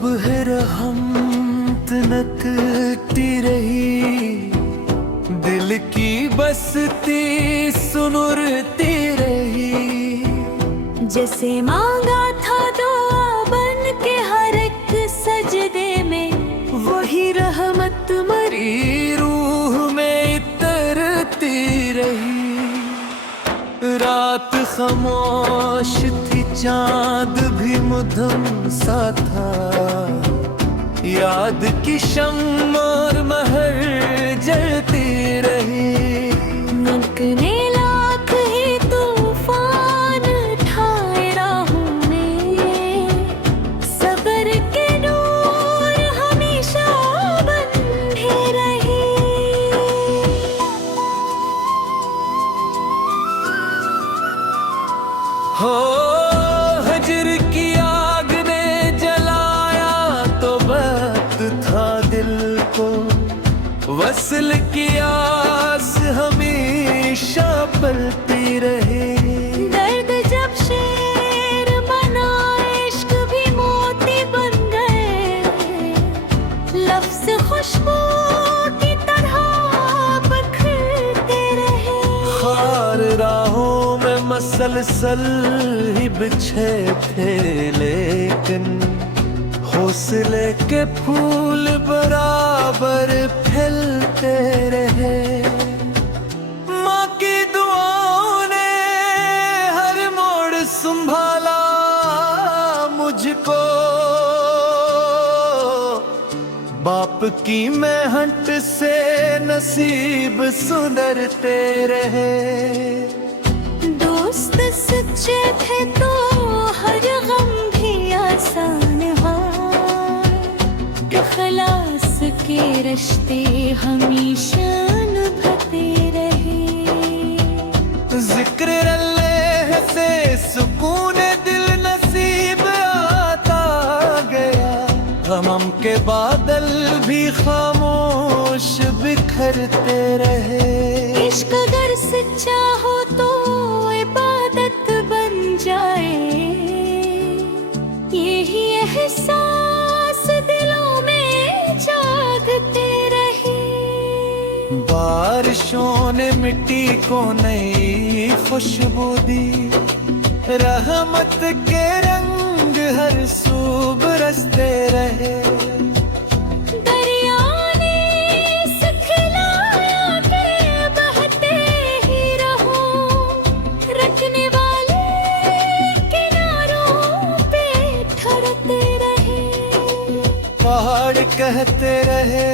सुबह रहमत नकती रही, दिल की बसती सुनुरती रही। जैसे मांगा था दुआ बन के हर एक सजदे में, वही रहमत मरी रूह में इतरती रही। रात खामोश थी, चांद भी मुधम सा था, याद की शम्मा और महर जलती रही। नकने लाख ही तूफान ठाए राहों में, सब्र के नूर हमेशा बंधे रहे। हो हजर की आग ने जलाया तो वक्त था दिल को, वसल की आस हमेशा पलती रहे। दर्द जब शेर बना, इश्क भी मोती बन गए, लफ्ज खुशबू की तरह बखरते रहे। खार राहों में मसलसल ही बिछे थे, लेकिन हौसले के फूल बराबर फैलते रहे। माँ की दुआओं ने हर मोड़ संभाला मुझको, बाप की मेहनत से नसीब सुधरते रहे। दोस्त सच्चे थे तो हर गम भी आसान हुआ, इखलास के रिश्ते हमेशा निभाते रहे। जिक्र अल्लाह से सुकून दिल नसीब आता गया, गम के बादल भी खामोश बिखरते रहे। इश्क अगर सच्चा हो तो इबादत बन जाए, यही एहसास दिलों में जागते रहे। बारिशों ने मिट्टी को नई खुशबू दी, रहमत के रंग हर सू बरसते रहे। दरिया ने सिखलाया कि बहते ही रहो, रखने वाले किनारों पे ठहरते रहे। पहाड़ कहते रहे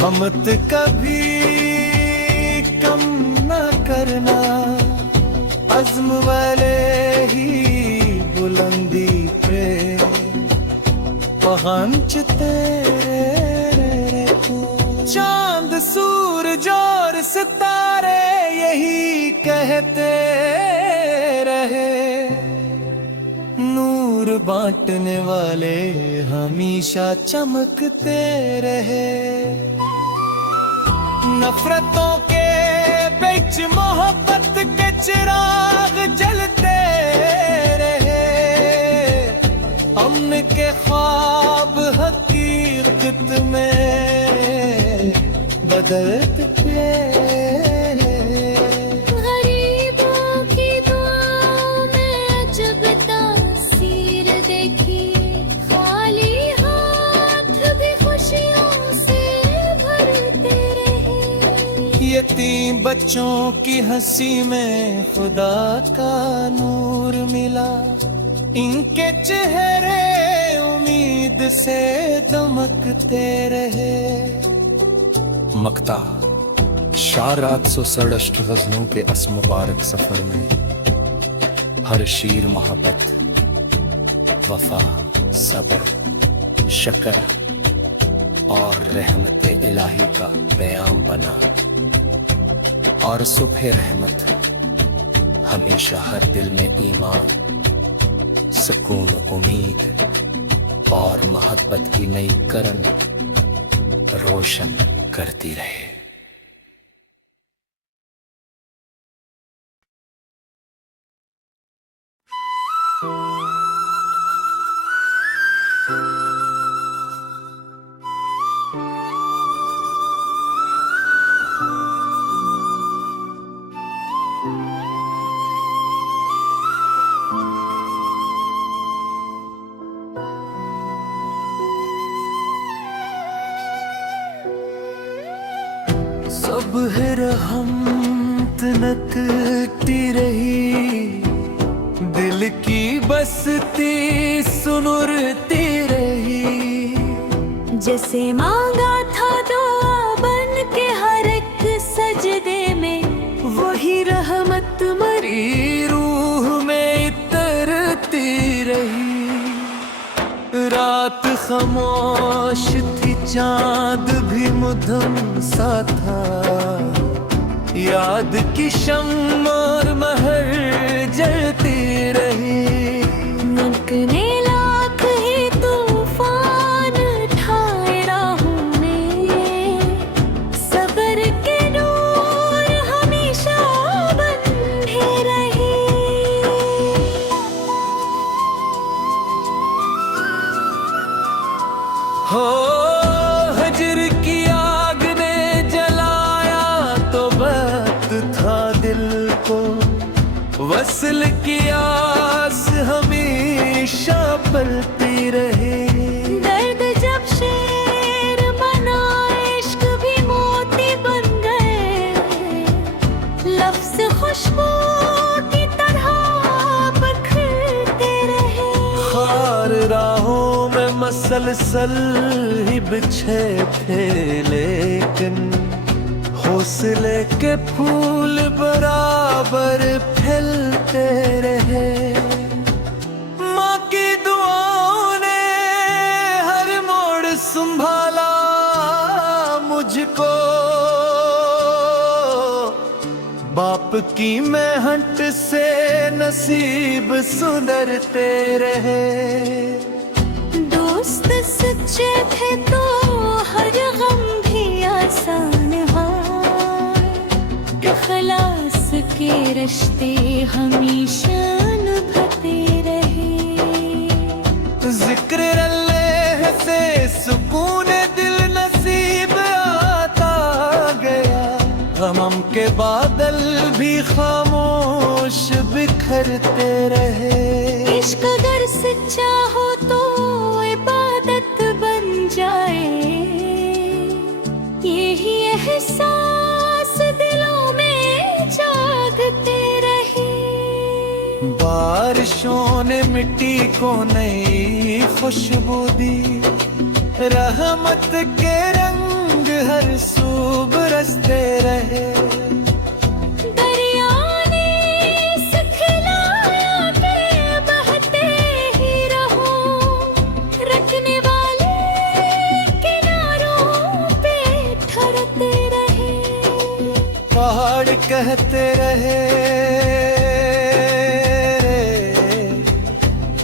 हमत कभी कम न करना, अज़्म वाले ही बुलंदी पे पहुंचते रहे। चांद सूरज और सितारे यही कहते रहे, नूर बांटने वाले हमेशा चमकते रहे। नफरतों के बीच मोहब्बत के चिराग जलते रहे, अमन के ख्वाब हकीकत में बदलते रहे। गरीबों की दुआओं में अजब तासीर देखी, खाली हाथ भी खुशियों से भरते रहे। यतीम बच्चों की हंसी में खुदा का नूर मिला, इनके चेहरे उम्मीद से दमकते रहे। मक्ता शार 867 गज़लों के अस मुबारक सफर में हर शीर मोहब्बत, वफा, सब्र, शक्र और रहमत इलाही का पैगाम बना। और सुबह रहमत हमेशा हर दिल में ईमान, सुकून, उम्मीद और मोहब्बत की नई किरण रोशन करती रहे। अब है रहम तनकती रही, दिल की बसती सुनुरती रही। जैसे मांगा था दुआ बन के हर एक सजदे में, वही रहमत मरी रूह में इतरती रही। रात खामोश थी, चांद भी मुधम सा था, याद की शम्म और महर जलती रही। नकने लाख ही तूफान ठाए राहों में, सब्र के नूर हमेशा बंधे रहे। हो हजर की आग ने जलाया तो वक्त था दिल को, वसल की आस हमेशा पलती रहे। दर्द जब शेर बना, इश्क भी मोती बन गए, लफ्ज खुशबू की तरह बिखरते रहे। खार राहों में मसलसल ही बिछे थे, लेकिन हौसले के फूल बराबर फैलते रहे। माँ की दुआओं ने हर मोड़ संभाला मुझको, बाप की मेहनत से नसीब सुधरते रहे। दोस्त सच्चे थे तो हर गम भी आसान हुआ, इखलास के रिश्ते हमेशा निभाते रहे। जिक्र अल्लाह से सुकून दिल नसीब आता गया, गम के बादल भी खामोश बिखरते रहे। इश्क अगर सच्चा हो तो इबादत बन जाए, यही एहसास दिलों में जागते रहे। बारिशों ने मिट्टी को नई खुशबू दी, रहमत के रंग हर सू बरसते रहे। दरिया ने सिखलाया कि बहते ही रहो, रखने वाले किनारों पे ठहरते रहे। पहाड़ कहते रहे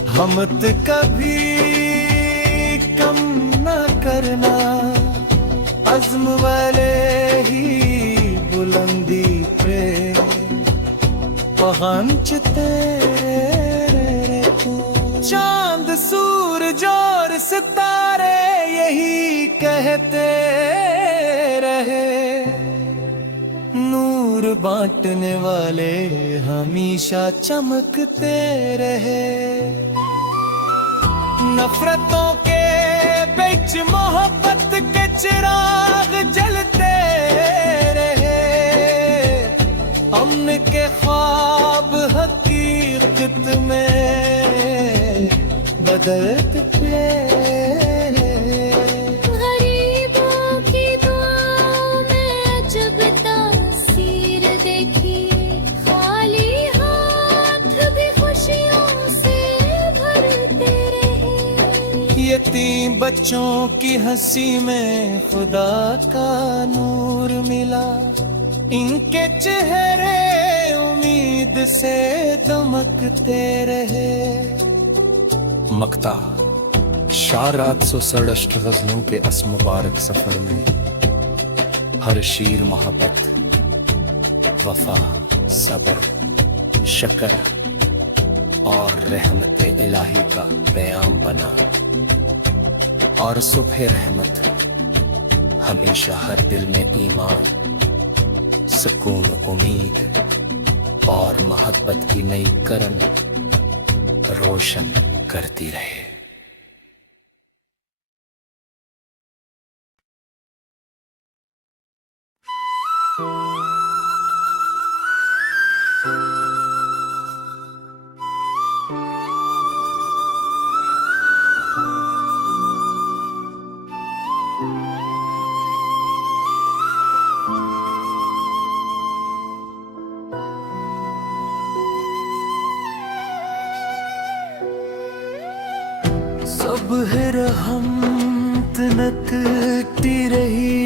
हमत कभी कम न करना, अज़्म वाले ही बुलंदी पे पहुंचते रहे। चांद सूरज और सितारे यही कहते रहे, नूर बांटने वाले हमेशा चमकते रहे। नफरतों के बीच मोहब्बत के चिराग जलते रहे, अमन के ख्वाब हकीकत में बदलते रहे। गरीबों की दुआओं में जब तासीर देखी, खाली हाथ भी खुशियों से भरते रहे। यतीम बच्चों की हंसी में खुदा का नूर मिला, इनके चेहरे उम्मीद से दमकते रहे। मक्ता 467 गज़लों के इस मुबारक सफर में हर शीर मोहब्बत, वफा, सब्र, शक्र और रहमत इलाही का पैगाम बना। और सुबह रहमत हमेशा हर दिल में ईमान, सुकून, उम्मीद और मोहब्बत की नई किरण रोशन करती रहे। सब है रहमत नकती रही,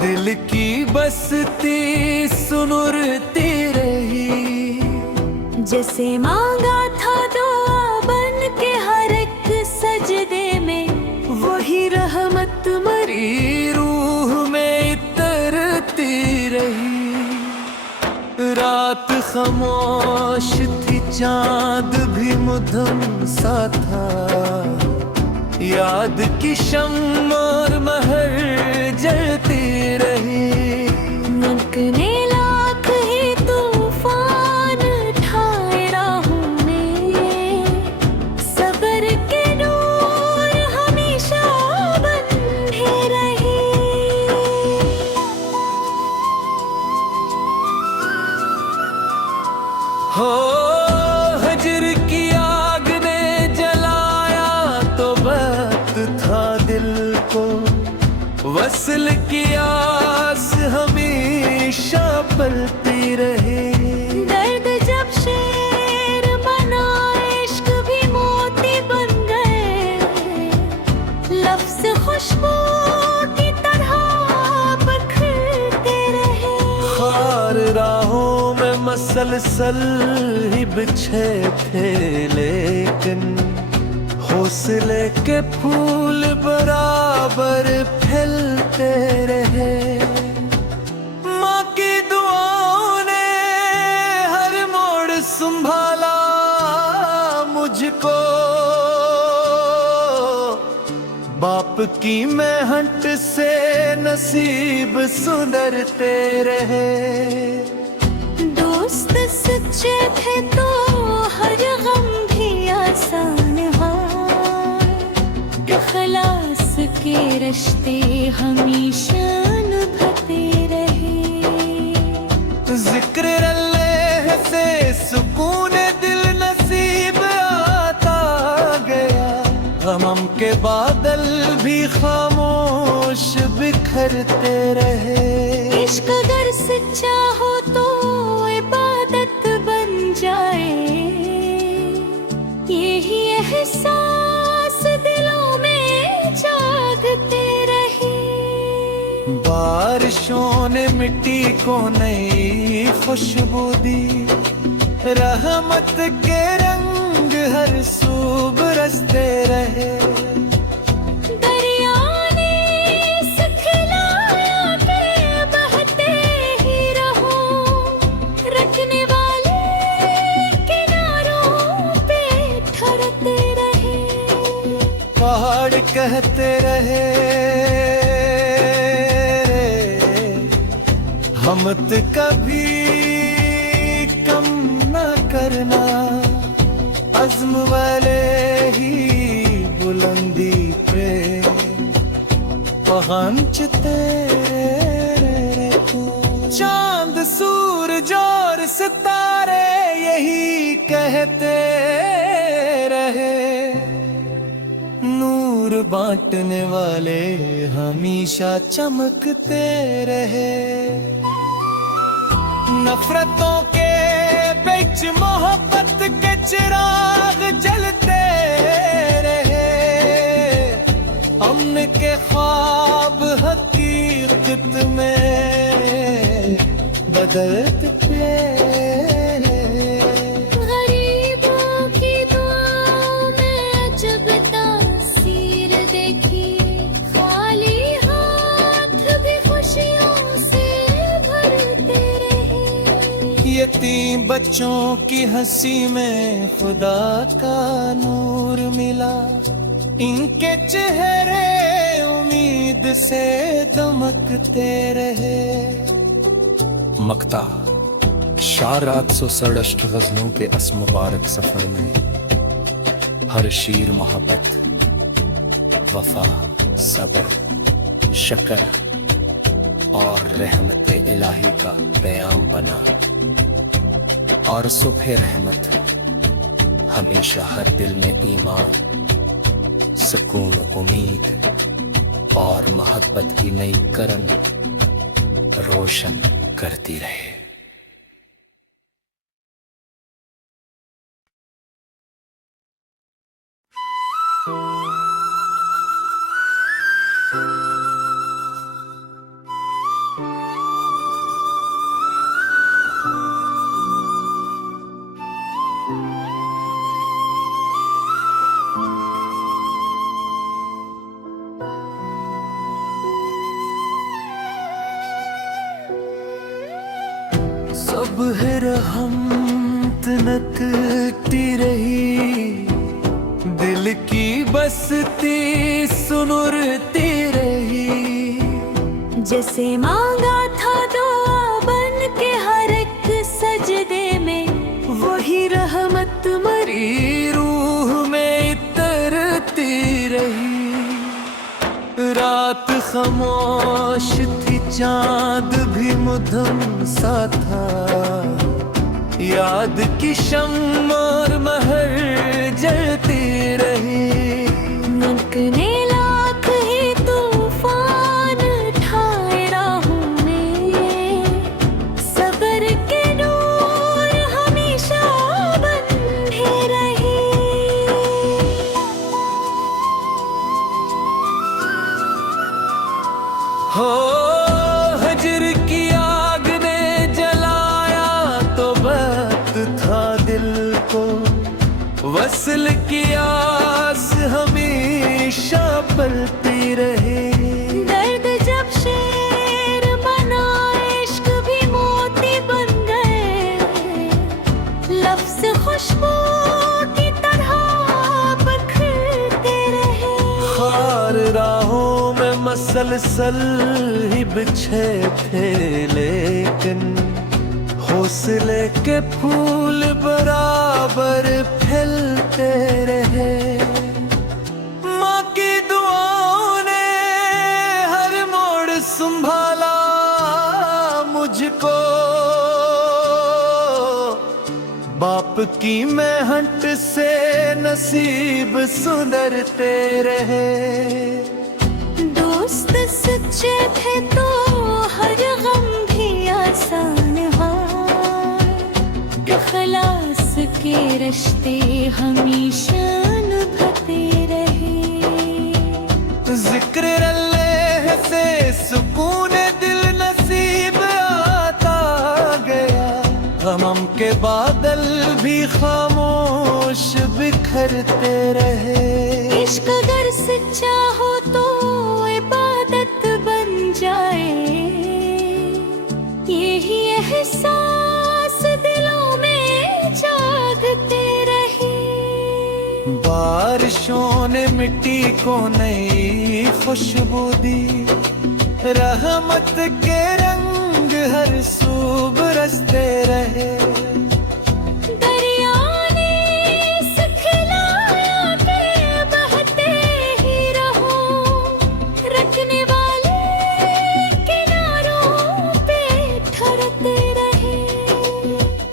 दिल की बसती सुनुरती रही। जैसे मांगा था दुआ बन के हर एक सजदे में, वही रहमत मरी रूह में इतरती रही। रात खामोश थी, चांद भी मुधम सा था, याद की शम्म और महर जलती रही। नकने लाख ही तूफान ठाए राहों में, सब्र के नूर हमेशा बंधे रहे। हो हजर की आग ने जलाया तो वक्त था दिल को, वसल की आस हमेशा पलती रहे। दर्द जब शेर बना, इश्क भी मोती बन गए, लफ्ज खुशबू की तरह बखरते रहे। खार राहों में मसलसल ही बिछे थे, लेकिन हौसले के फूल बराबर फैलते रहे। माँ की दुआओं ने हर मोड़ संभाला मुझको, बाप की मेहनत से नसीब सुधरते रहे। दोस्त सच्चे थे तो हर गम भी आसान हुआ, इखलास के रिश्ते हमेशा निभाते रहे। जिक्र अल्लाह से सुकून दिल नसीब आता गया, गम के बादल भी खामोश बिखरते रहे। इश्क अगर सच्चा हो तो इबादत बन जाए, यही एहसास दिलों में जागते रहे। बारिशों ने मिट्टी को नई खुशबू दी, रहमत के रंग हर सू बरसते रहे। दरिया ने सिखलाया कि बहते ही रहो, रखने वाले किनारों पे ठहरते रहे। पहाड़ कहते रहे हमत कभी कम न करना, अज़्म वाले ही बुलंदी पे पहुंचते रहे। चांद सूरज और सितारे यही कहते रहे, नूर बांटने वाले हमेशा चमकते रहे। नफरतों के बीच मोहब्बत के चिराग जलते रहे, अमन के ख्वाब हकीकत में बदलते रहे। गरीबों की दुआओं में अजब तासीर देखी, खाली हाथ भी खुशियों से भरते रहे। यतीम बच्चों की हंसी में खुदा का नूर मिला, इनके चेहरे उम्मीद से दमकते रहे। मक्ता शार 867 गज़लों के इस मुबारक सफर में हर शीर मोहब्बत, वफा, सब्र, शकर और रहमत इलाही का पैगाम बना। और सुबह रहमत हमेशा हर दिल में ईमान, सुकून, उम्मीद और मोहब्बत की नई किरण रोशन करती रहे। सब है रहमत नकती रही, दिल की बसती सुनुरती रही। जैसे मांगा था दुआ बन के हर एक सजदे में, वही रहमत मरी रूह में इतरती रही। रात खामोश थी, चांद भी मुधम सा था, याद की शम्म और महर जलती रही। मुमकिने लाख ही तूफान ठाए राहों में, सब्र के नूर हमेशा बंधे रहे। हो हजर की आग ने जलाया तो वक्त था दिल को, वसल की आस हमेशा पलती रहे। दर्द जब शेर बना, इश्क भी मोती बन गए, लफ्ज खुशबू की तरह बखरते रहे। खार राहों में मसलसल ही बिछे थे, लेकिन हौसले के फूल बराबर फैलते रहे। माँ की दुआओं ने हर मोड़ संभाला मुझको, बाप की मेहनत से नसीब सुधरते रहे। दोस्त सच्चे थे तो हर गम भी आसान हुआ, इखलास के रिश्ते हमेशा निभाते रहे। जिक्र अल्लाह से सुकून दिल नसीब आता गया, गम के बादल भी खामोश बिखरते रहे। इश्क अगर सच्चा हो तो इबादत बन जाए, यही एहसास दिलों में जागते रहे। बारिशों ने मिट्टी को नई खुशबू दी, रहमत के रंग हर सू बरसते रहे। दरिया ने सिखलाया कि बहते ही रहो, रखने वाले किनारों पे ठहरते रहे।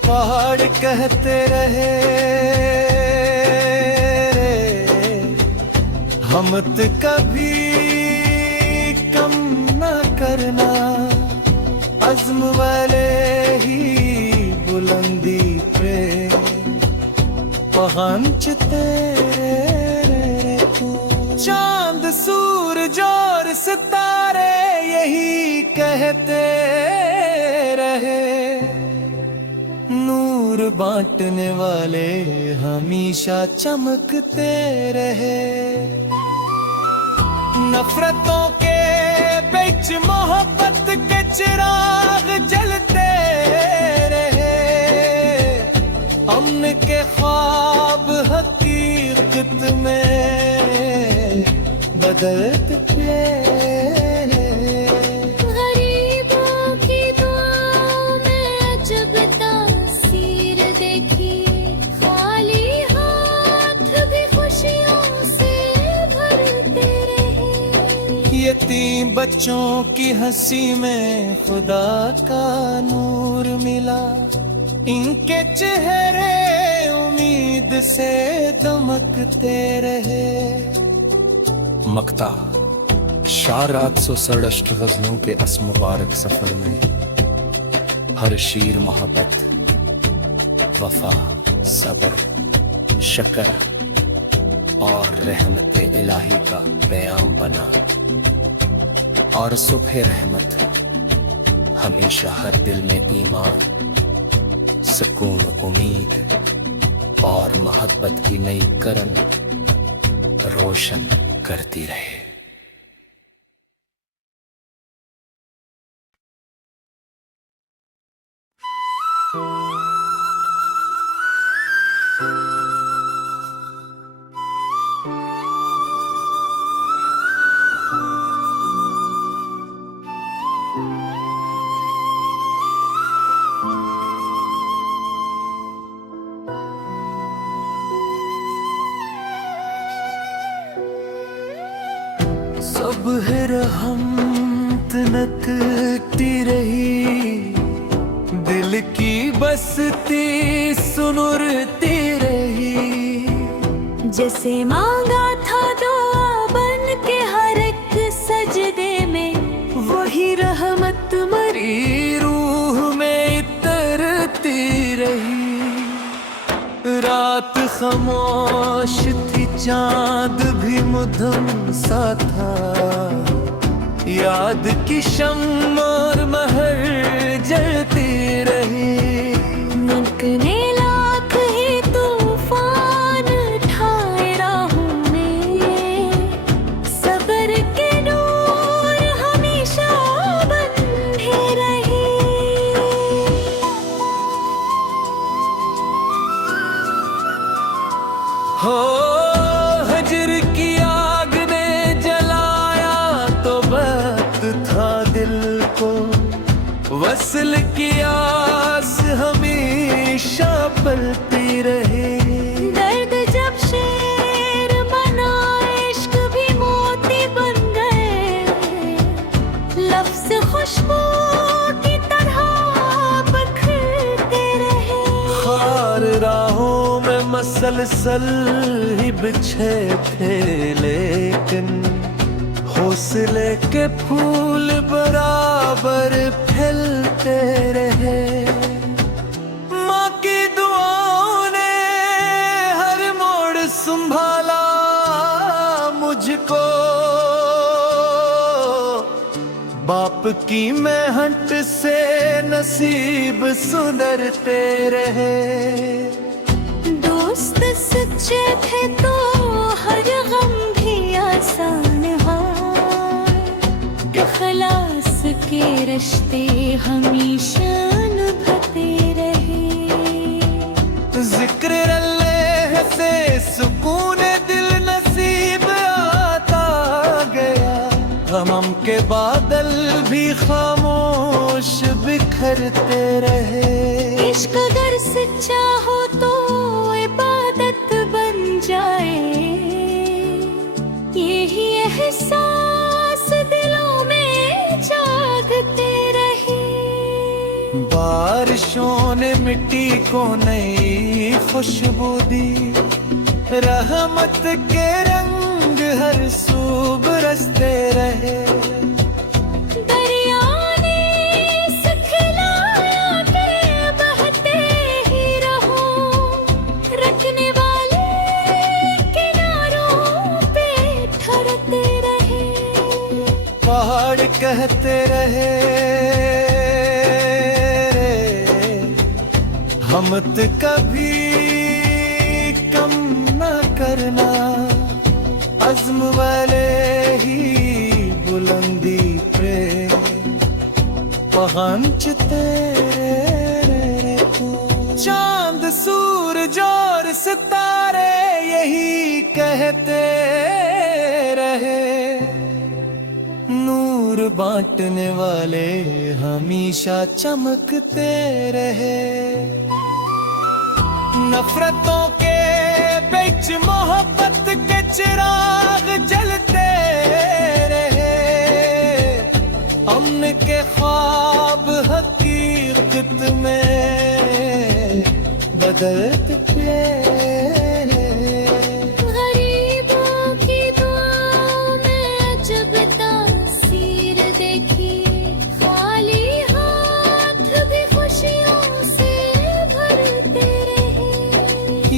पहाड़ कहते रहे हमत कभी कम न करना, अज़्म वाले ही बुलंदी पे पहुंचते रहे। चांद सूरज और सितारे यही कहते रहे, नूर बांटने वाले हमेशा चमकते रहे। नफरतों के बीच मोहब्बत के चिराग जलते रहे, अमन के ख्वाब हकीकत में बदलते रहे। गरीबों की दुआओं में अजब तासीर देखी, खाली हाथ भी खुशियों से भरते रहे। यतीम बच्चों की हंसी में खुदा का नूर मिला, इनके चेहरे उम्मीद से दमकते रहे। मक्ता शार 867 गज़लों के इस मुबारक सफर में हर शीर मोहब्बत, वफा, सब्र, शक्र और रहमत इलाही का पैगाम बना, और सुबह रहमत हमेशा हर दिल में ईमान, सुकून, उम्मीद और मोहब्बत की नई किरण रोशन करती रहे। सुबह रहमत नकती रही, दिल की बसती सुनुरती रही। जैसे मांगा था दुआ बन के हर एक सजदे में, वही रहमत मरी रूह में इतरती रही। रात खामोश थी, चांद भी मुधम सा था, याद की शम्म और महर जलती रही। निकने लाख ही तूफान ठाए राहों में, सब्र के नूर हमेशा बंधे रहे। हो हजर की आग ने जलाया तो वक्त था दिल को, वसल की आस हमेशा पलती रहे। दर्द जब शेर बना, इश्क भी मोती बन गए, लफ्ज खुशबू की तरह बखरते रहे। खार राहों में मसलसल ही बिछे थे, लेकिन हौसले के फूल बराबर फैलते रहे। माँ की दुआओं ने हर मोड़ संभाला मुझको, बाप की मेहनत से नसीब सुधरते रहे। दोस्त सच्चे थे तो हर गम भी आसान हुआ, इखलास के रिश्ते हमेशा निभाते रहे। जिक्र अल्लाह से सुकून दिल नसीब आता गया, गम के बादल भी खामोश बिखरते रहे। इश्क अगर सच्चा हो तो इबादत बन जाए, यही एहसास दिलों में जागते रहे। बारिशों ने मिट्टी को नई खुशबू दी, रहमत के रंग हर सू बरसते रहे। दरिया ने सिखलाया कि बहते ही रहो, रखने वाले किनारों पे ठहरते रहे। पहाड़ कहते रहे हमत कभी कम न करना, अज़्म वाले ही बुलंदी पे पहुंचते रहे। चांद सूरज और सितारे यही कहते रहे, नूर बांटने वाले हमेशा चमकते रहे। नफरतों के बीच मोहब्बत के चिराग जलते रहे। के ख्वाब हकीकत में बदलते गरीबों की दुआओं में जब तासीर देखी, खाली हाथ भी खुशियों से भरते रहे।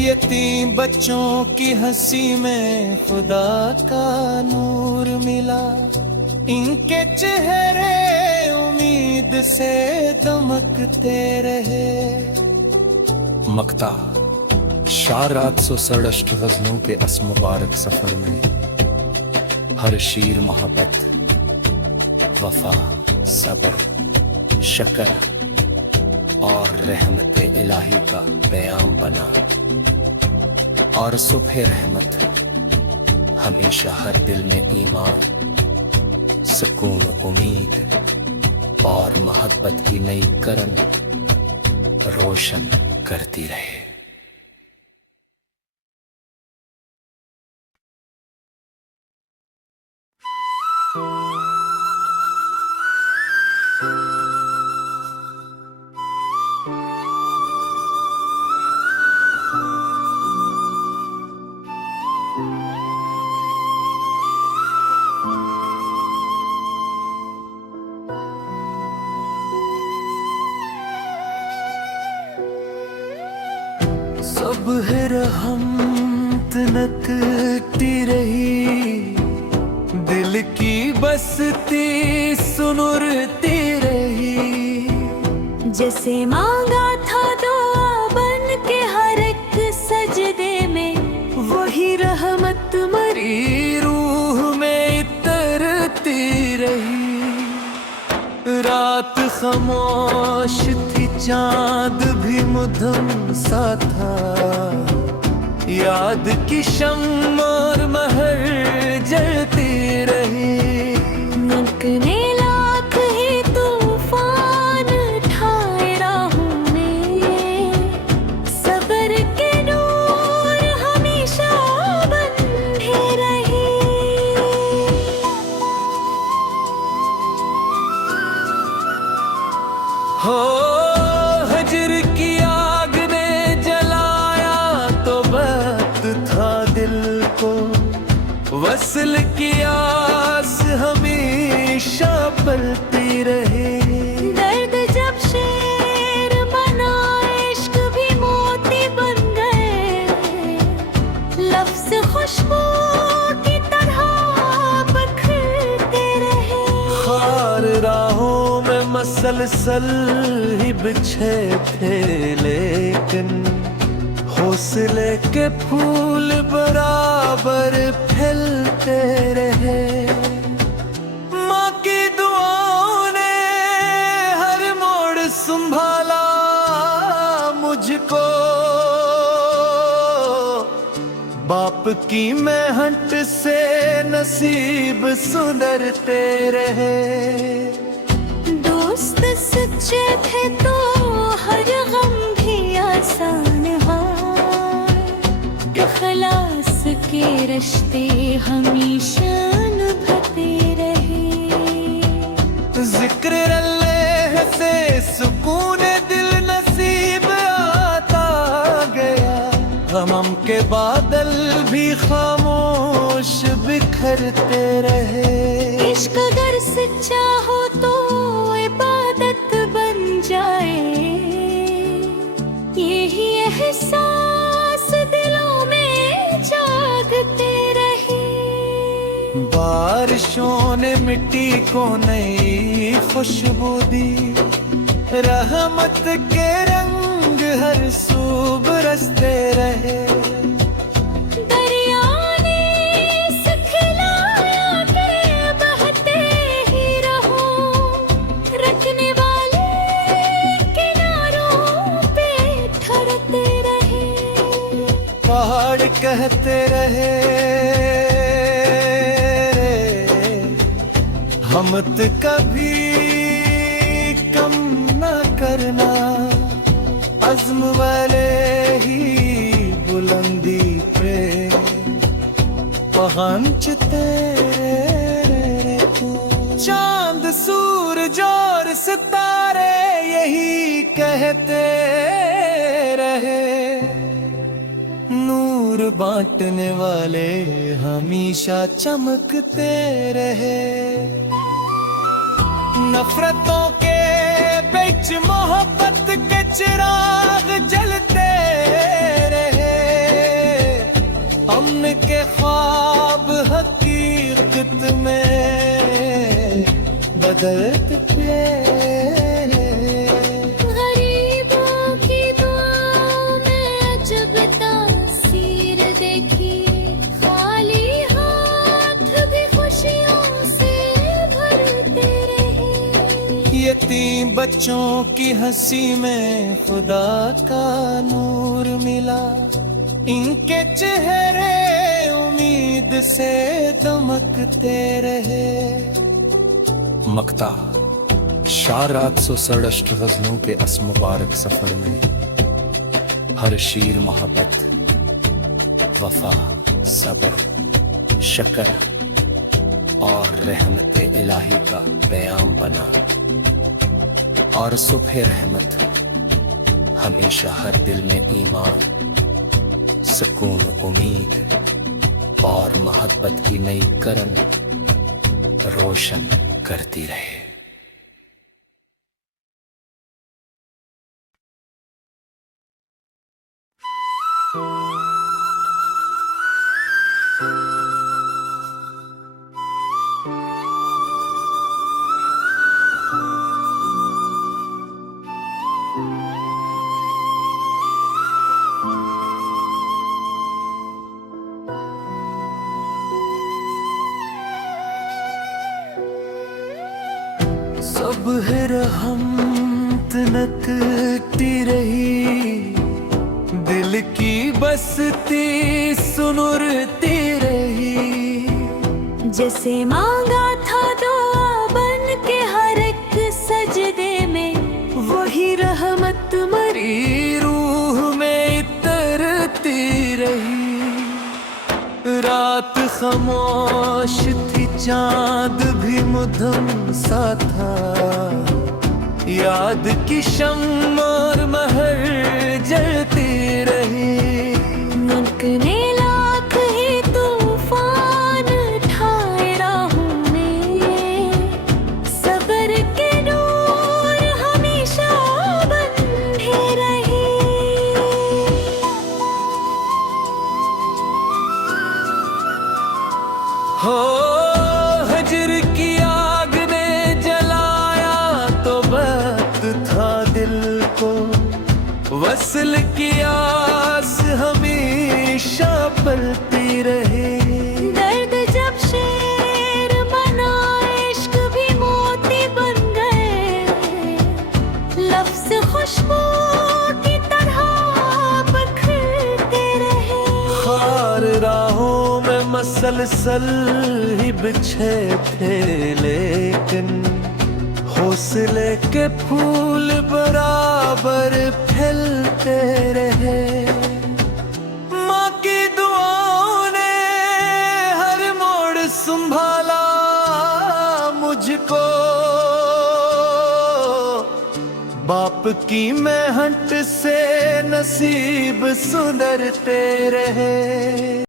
यतीम बच्चों की हंसी में खुदा का नूर मिला, इनके चेहरे उम्मीद से दमकते रहे। मकता शारात सो सड़श्त गज़लों के अस मुबारक सफर में हर शीर मोहब्बत, वफा, सब्र, शकर और रहमत इलाही का पैगाम बना। और सुबह रहमत हमेशा हर दिल में ईमान, सुकून, उम्मीद और मोहब्बत की नई किरण रोशन करती रहे। सुबह रहमत नकती रही, दिल की बसती सुनुरती रही। जैसे मांगा था दुआ बन के हर एक सजदे में, वही रहमत मरी रूह में इतरती रही। रात खामोश थी, चांद भी मुधम सा था, याद की शम्म और महर जलती रही। नकने लाख ही तूफान ठाए राहों में, सब्र के नूर हमेशा बंधे रहे। हो हजर की आग ने जलाया तो वक्त था दिल को, वसल की आस हमेशा पलती रहे। दर्द जब शेर बना, इश्क भी मोती बन गए, लफ्ज खुशबू की तरह बखरते रहे। खार राहों में मसलसल ही बिछे थे, लेकिन हौसले के फूल बराबर फैलते रहे। माँ की दुआओं ने हर मोड़ संभाला मुझको, बाप की मेहनत से नसीब सुधरते रहे। दोस्त सच्चे थे तो हर गम भी आसान हुआ, इखलास के रिश्ते हमेशा निभाते रहे। जिक्र अल्लाह से सुकून दिल नसीब आता गया, गम के बादल भी खामोश बिखरते रहे। इश्क अगर सच्चा हो तो इबादत बन जाए, यही एहसास दिलों में जागते रहे। बारिशों ने मिट्टी को नई खुशबू दी, रहमत के रंग हर सू बरसते रहे। दरिया ने सिखलाया कि बहते ही रहो, रखने वाले किनारों पे ठहरते रहे। पहाड़ कहते रहे हमत कभी कम न करना, अज़्म वाले ही बुलंदी पे पहुंचते। चांद सूरज सितारे यही कहते रहे, नूर बांटने वाले हमेशा चमकते रहे। नफरतों के बीच मोहब्बत के चिराग जलते रहे, अमन के ख्वाब हकीकत में बदलते रहे। गरीबों की दुआओं में अजब तासीर देखी, खाली हाथ भी खुशियों से भरते रहे। यतीम बच्चों की हंसी में खुदा का नूर मिला, इनके चेहरे उम्मीद से दमकते रहे। मकता शार 867 गज़लों के अस मुबारक सफर में हर शीर मोहब्बत, वफा, सब्र, शकर और रहमत इलाही का पैगाम बना। और सुबह रहमत हमेशा हर दिल में ईमान, सुकून, उम्मीद और मोहब्बत की नई करन रोशन करती रहे। सुबह रहमत नकती रही, दिल की बसती सुनुरती रही। जैसे मांगा था दुआ बन के हर एक सजदे में, वही रहमत मरी रूह में इतरती रही। रात खामोश थी, चांद भी मुधम सा था, याद की शम्म और महर जलती रही। मुमकिन लाख ही तूफान ठाए राहों में, सब्र के नूर हमेशा बंधे रहे। हो हजर की आग ने जलाया तो वक्त था दिल को, वसल की आस हमेशा पलती रहे। दर्द जब शेर बना, इश्क भी मोती बन गए, लफ्ज़ खुशबू की तरह बखरते रहे। खार राहों में मसलसल ही बिछे थे, लेकिन हौसले के फूल बराबर फैलते रहे। माँ की दुआओं ने हर मोड़ संभाला मुझको, बाप की मेहनत से नसीब सुधरते रहे।